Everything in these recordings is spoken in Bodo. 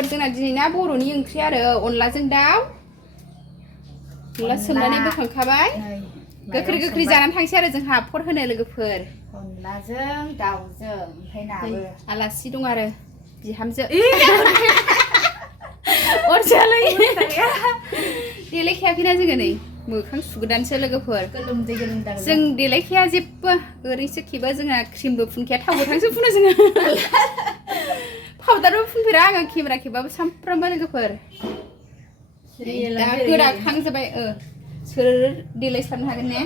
लोगोफोर जोंना दिनैना बर'नि ओंख्रि आरो अनलाजों दाउ अनला सोमनानै बोखांखाबाय गोखै गोखै जानानै थांसै आरो जोंहा फट होनो लोगोफोर अनलाजों दाउजों ओमफ्राय नाबो आलासि दं आरो बिहामजो अरजालै देलायखायाखैना जोङो नै मोखां सुगोदानसो लोगोफोर गोलोमदै गोलोमदां जों देलायखाया जेबो ओरैसो खेबा जोंहा क्रिमबो फुनखाया थाव गोथांसो फुनो जोङो पाउदारबो फुनफेरा आङो केमेरा खेबाबो सामफ्रामबो लोगोफोर दा गोराखांजोब्बाय सोर देलायसारनो हागोन ने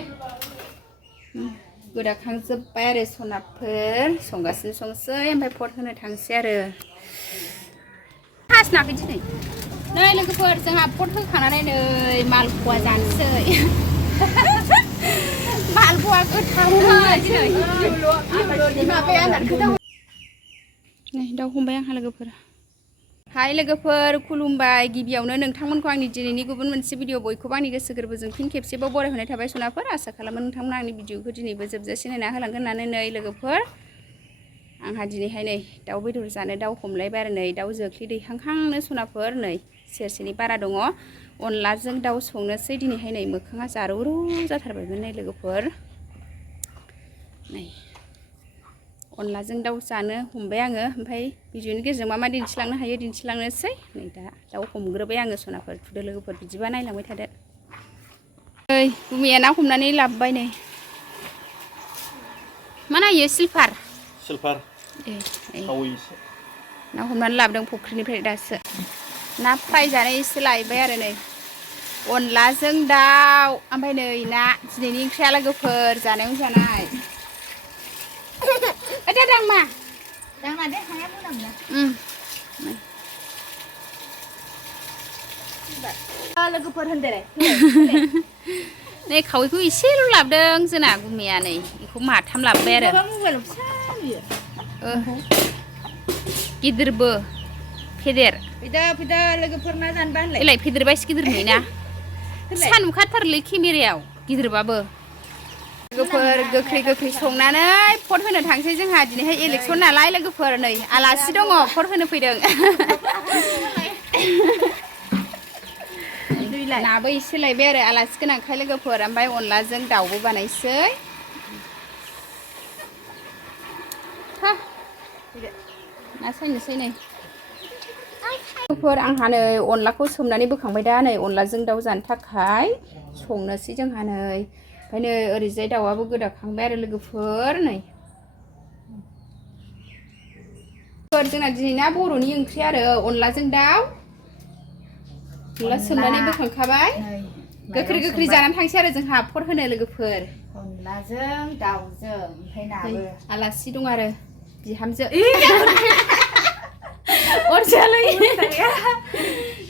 गोराखांजोब्बाय आरो सनाफोर संगासिनो संसै ओमफ्राय फट होनो थांसै आरो हासनाखै दिनै नै लोगोफोर जोंहा फट होखांनानै नै मालपवा जानोसै मालपवा गोथावमोन दिनै माबाया नै दाउ हमबाय आंहा लोगोफोर हाय लोगोफोर खुलुमबाय गिबियावनो नोंथांमोनखौ आंनि दिनैनि गुबुन मोनसे भिडिअ बयखौबो आंनि गोसो गोरबोजों फिन खेबसेबाव बरायहरनाय थाबाय सनाफोर आसा खालामो नोंथांमोना आंनि भिडिअखौ दिनैबो जोबजासे नायना होलांगोन होननानै नै लोगोफोर आंहा दिनैहाय नै दाउ बेदर जानो दाउ हमलायबाय आरो नै दाउ जोख्लि दैखांखांनो सनाफोर नै सेरसेनि बारा दङ अनलाजों दाउ संनोसै दिनैहाय नै मोखाङा जारौ जाथारबायमोन नै लोगोफोर नै अनलाजों दाउ जानो हमबाय आङो ओमफ्राय भिडिअनि गेजेरजों मा मा दिन्थिलांनो हायो दिन्थिलांनोसै नै दा दाउ हमग्रोबाय आङो सनाफोर थुदो लोगोफोर बिदिबा नायलांबाय थादो ओइ गुमैया ना हमनानै लाबोबाय नै मा नायो सिलभार ना हमनानै लाबोदों फुख्रिनिफ्राय दासो ना फ्राय जानाय एसे लायबाय आरो नै अनलाजों दाउ ओमफ्राय नै ना दिनैनि ओंख्रिया लोगोफोर जानायावनो जानाय दांमा दांना दे हाया मोनामना लोगोफोर होनदोलाय नै खावैखौ एसेल' लाबोदों जोंना गुमैया नै बेखौ माथाम लाबोबाय आरो गिदिरबो फेदेर फैदा लोगोफोर ना जानोबा होनलाय एलाय फेदेरबा एसे गिदिर नुयोना सानुखाथारलै केमेरायाव गिदिरबाबो लोगोफोर गोखै संनानै फट होनो थांसै जोंहा दिनैहाय इलेक्सन नालाय लोगोफोर नै आलासि दङ फट होनो फैदों नाबो एसे लायबाय आरो आलासि गोनांखाय लोगोफोर ओमफ्राय अनलाजों दाउबो बानायसै ना सायनोसै नै लोगोफोर आंहा नै अनलाखौ सोमनानै बोखांबाय दा नै अनलाजों दाउ जानो थाखाय संनोसै जोंहा नै ओमफ्राय नै ओरैजाय दाउआबो गोदाखांबाय आरो लोगोफोर नै जोंना दिनैना बर'नि ओंख्रि आरो अनलाजों दाउ अनला सोमनानै बोखांखाबाय गोखै जानानै थांसै आरो जोंहा फट होनो लोगोफोर अनलाजों दाउजों ओमफ्राय नाबो आलासि दं आरो बिहामजो अरजालै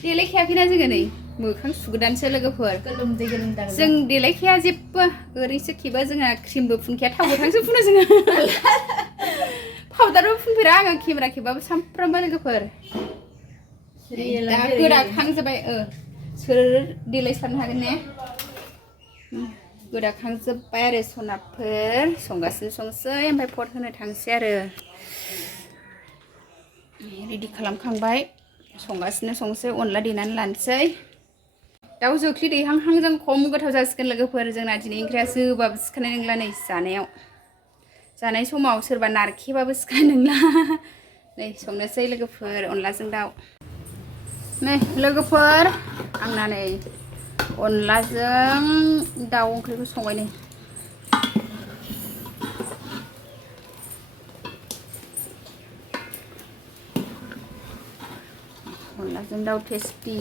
देलायखायाखैना जोङो नै मोखां सुगोदानसो लोगोफोर गोलोमदै गोलोमदां जों देलायखाया जेबो ओरैसो खेबा जोंहा क्रिमबो फुनखाया थाव गोथांसो फुनो जोङो पाउदारबो फुनफेरा आङो केमेरा खेबाबो सामफ्रामबो लोगोफोर दा गोराखांजोब्बाय सोर देलायसारनो हागोन ने गोराखांजोब्बाय आरो सनाफोर संगासिनो संसै ओमफ्राय फट होनो थांसै आरो रेडि खालामखांबाय संगासिनो संसै अनला देनानै लानोसै दाउ जोख्लि दैहांहांजों खम गोथाव जासिगोन लोगोफोर जोंना दिनै ओंख्रिया जोबाबो सिखानाय नंला नै जानाय समाव सोरबा नारखेबाबो सिखानाय नंला नै संनोसै लोगोफोर अनलाजों दाउ नै लोगोफोर आंना नै अनलाजों दाउ ओंख्रिखौ संबाय नै अनलाजों दाउ टेस्टि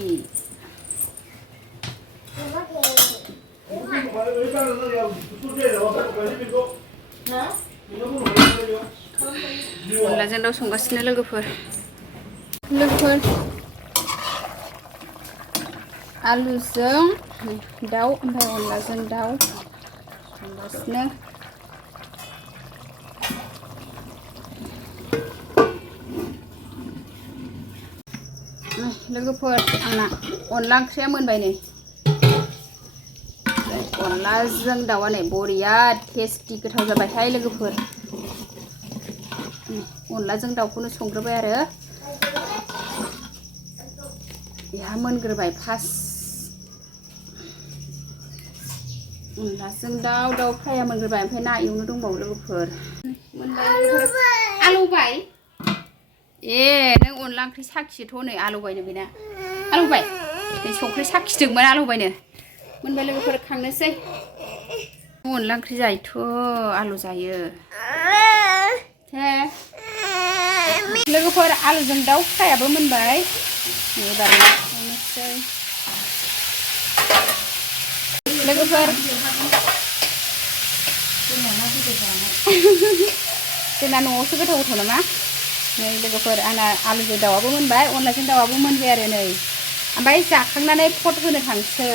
अनलाजों दाउ संगासिनो लोगोफोर आलुजों दाउ ओमफ्राय अनलाजों दाउ संगासिनो लोगोफोर आंना अनला ओंख्रिया मोनबाय नै अनलाजों दाउआ नै बरिया टेस्टि गोथाव जाबायहाय लोगोफोर अनलाजों दाउखौनो संग्रोबाय आरो बेहा मोनग्रोबाय फार्स्ट अनलाजों दाउ फ्राया मोनग्रोबाय ओमफ्राय ना एवनो दंबावो लोगोफोर मोनबाय आलौबाय ए नों अनला ओंख्रि साखियोथ' नै आलौबायनो बेना आलौबाय नै संख्रि साखिदोंमोन आलौबायनो मोनबाय लोगोफोर खांनोसै अनला ओंख्रि जायोथ' आलु जायो लोगोफोर आलुजों दाउ फ्रायाबो मोनबाय एबार संनोसै लोगोफोर जोंना न'आवसो गोथाव नामा नै लोगोफोर आंना आलुजों दाउआबो मोनबाय अनलाजों दाउआबो मोनबाय आरो नै ओमफ्राय जाखांनानै पट होनो थांसै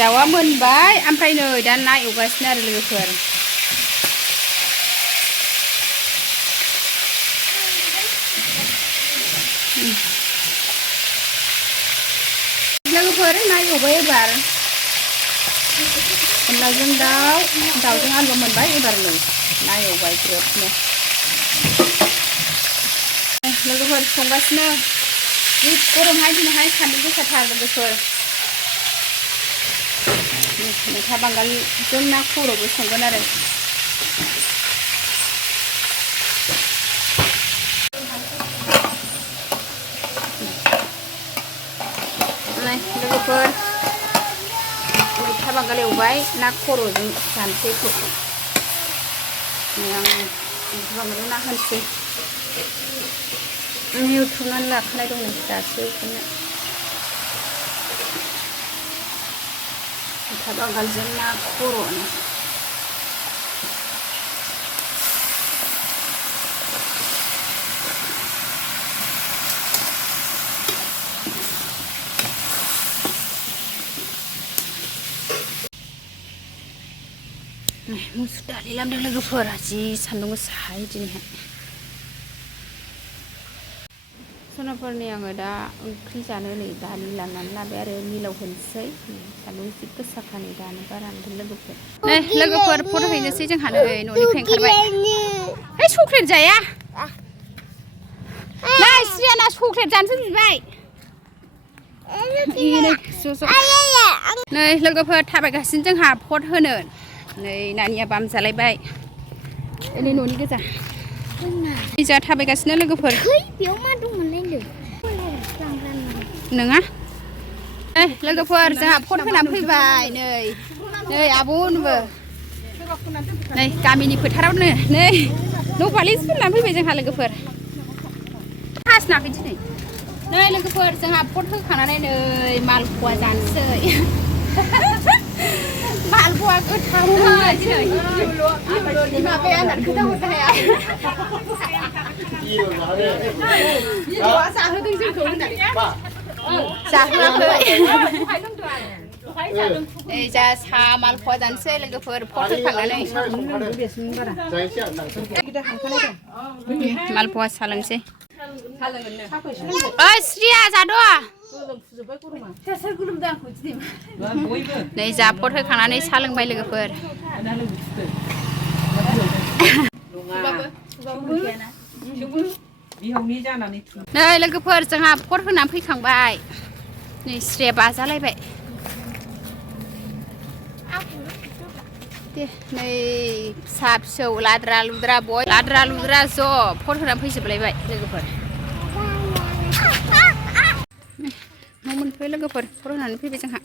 दाउआ मोनबाय ओमफ्राय नै दा ना एवगासिनो आरो लोगोफोर ना एवबाय एबार अनलाजों दाउजों आलु मोनबाय एबार नै ना एवबाय ग्रोबनो लोगोफोर संगासिनो जि गरमहाय दिनैहाय सान्दुं गोसाथार लोगोफोर मैथा बांगालजों ना खर'बो संगोन आरो लोगोफोर मैथा बांगाल एवबाय ना खर'जों जानोसै आं मैथा बांगालाव ना होनोसै एवथुमनानै लाखानाय दं दासो एवथुमनो मैथा बांगालजों ना खर'नो मुसुर दालि लामदों लोगोफोर जि सान्दुं गोसाहाय दिनैहाय सनाफोरनि आङो दा ओंख्रि जानो नै दालि लामनानै लाबाय आरो मिलाव होनोसै सान्दुं जि गोसाखा नै दानो बारा रानदों लोगोफोर नै लोगोफोर फट हैनोसै जोंहा नै न'निफ्राय ओंखारबाय है चक्लेट जाया नै श्रियाना चक्लेट जानोसो बिबाय नै लोगोफोर थाबायगासिनो जोंहा फट होनो नै नानिया बाम जालायबाय नै न'नि गोजा जा थाबायगासिनो लोगोफोर बेयाव मा दंमोनलाय नोङा लोगोफोर जोंहा फट होनानै फैबाय नै आब'नोबो नै गामिनि फोथारावनो नै न' बालिस फुननानै फैबाय जोंहा लोगोफोर हास्नाखै दिनै नै लोगोफोर जोंहा फट होखांनानै नै मालप'वा जानोसै मालप'वा गोथाव दिनै माबाया खोथा हरनो हाया जाहोदों जोंखौ जाहोआखै जा सा मालप'वा जानोसै लोगोफोर फट होखांनानै मालप'वा सा लोंसै ओइ श्रिया जाद' नै जा फट होखांनानै सा लोंबाय लोगोफोर नै लोगोफोर जोंहा फट होनानै फैखांबाय नै श्रिया बाजालायबाय दे नै फिसा फिसौ लाद्रा लुद्रा बय लाद्रा लुद्रा ज' फट होनानै फैजोबलायबाय लोगोफोर न' मोनफैबाय लोगोफोर फट होनानै फैबाय जोंहा